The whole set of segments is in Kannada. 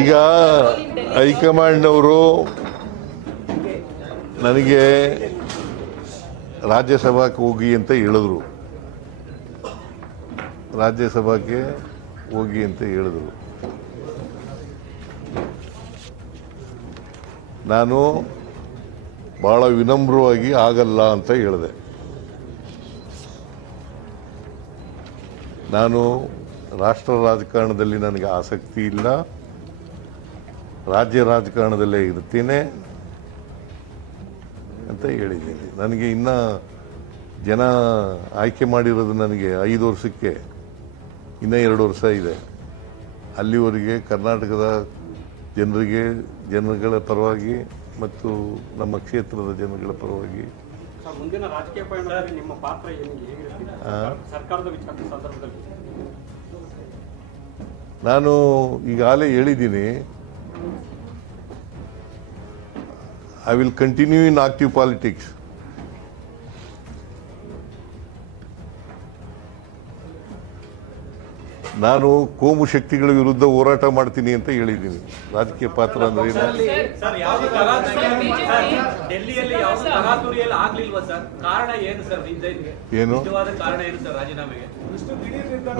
ಈಗ ಹೈಕಮಾಂಡ್ನವರು ನನಗೆ ರಾಜ್ಯಸಭಾಕ್ಕೆ ಹೋಗಿ ಅಂತ ಹೇಳಿದ್ರು. ರಾಜ್ಯಸಭಾಕ್ಕೆ ಹೋಗಿ ಅಂತ ಹೇಳಿದ್ರು. ನಾನು ಬಹಳ ವಿನಮ್ರವಾಗಿ ಆಗಲ್ಲ ಅಂತ ಹೇಳಿದೆ. ನಾನು ರಾಷ್ಟ್ರ ರಾಜಕಾರಣದಲ್ಲಿ ನನಗೆ ಆಸಕ್ತಿ ಇಲ್ಲ, ರಾಜ್ಯ ರಾಜಕಾರಣದಲ್ಲೇ ಇರ್ತೀನಿ ಅಂತ ಹೇಳಿದ್ದೀನಿ. ನನಗೆ ಇನ್ನ ಜನ ಆಯ್ಕೆ ಮಾಡಿರೋದು ನನಗೆ 5 ವರ್ಷಕ್ಕೆ, ಇನ್ನ 2 ವರ್ಷ ಇದೆ. ಅಲ್ಲಿವರೆಗೆ ಕರ್ನಾಟಕದ ಜನಗಳ ಪರವಾಗಿ ಮತ್ತು ನಮ್ಮ ಕ್ಷೇತ್ರದ ಜನಗಳ ಪರವಾಗಿ ಮುಂದಿನ ರಾಜಕೀಯ ಪಯಣದಲ್ಲಿ ನಿಮ್ಮ ಪಾತ್ರ ಸರ್ಕಾರದ ವಿಚಾರ ಸಂದರ್ಭದಲ್ಲಿ ನಾನು ಈಗಾಗಲೇ ಹೇಳಿದ್ದೀನಿ, I will continue in active politics. ನಾನು ಕೋಮು ಶಕ್ತಿಗಳ ವಿರುದ್ಧ ಹೋರಾಟ ಮಾಡ್ತೀನಿ ಅಂತ ಹೇಳಿದ್ದೀನಿ. ರಾಜಕೀಯ ಪಾತ್ರ ಅಂದ್ರೆ ಏನು?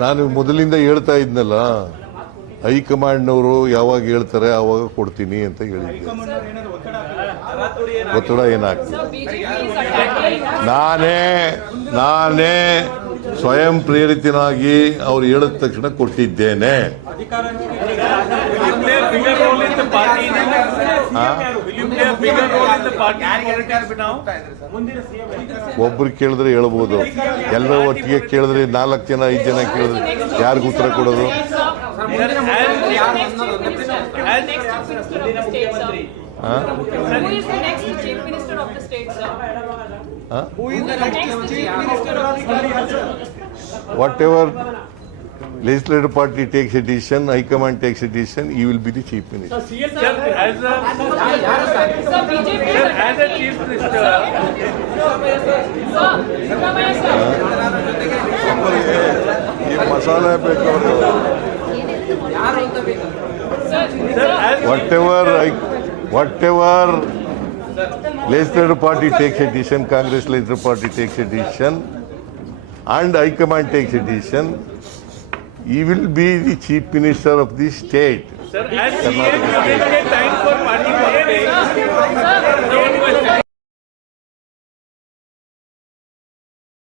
ನಾನು ಮೊದಲಿಂದ ಹೇಳ್ತಾ ಇದ್ನಲ್ಲ, ಹೈಕಮಾಂಡ್ನವರು ಯಾವಾಗ ಹೇಳ್ತಾರೆ ಆವಾಗ ಕೊಡ್ತೀನಿ ಅಂತ ಹೇಳಿದ್ದೆ. ಒತ್ತಡ ಏನಾಗ್ತದೆ? ನಾನೇ ಸ್ವಯಂ ಪ್ರೇರಿತನಾಗಿ ಅವ್ರು ಹೇಳಿದ ತಕ್ಷಣ ಕೊಟ್ಟಿದ್ದೇನೆ. ಒಬ್ರು ಕೇಳಿದ್ರೆ ಹೇಳ್ಬೋದು, ಎಲ್ಲರೂ ಒಟ್ಟಿಗೆ ಕೇಳಿದ್ರೆ 4 ಜನ 5 ಜನ ಕೇಳಿದ್ರೆ ಯಾರಿಗೂ ಉತ್ತರ ಕೊಡೋದು? Whatever legislative party takes a decision, High Command takes a decision, he will be the Chief Minister. As a Chief Minister, masala whatever legislative party takes a decision, Congress legislative party takes a decision, and High Command takes a decision, he will be the Chief Minister of the state. Sir, as CM, you will get time for party politics.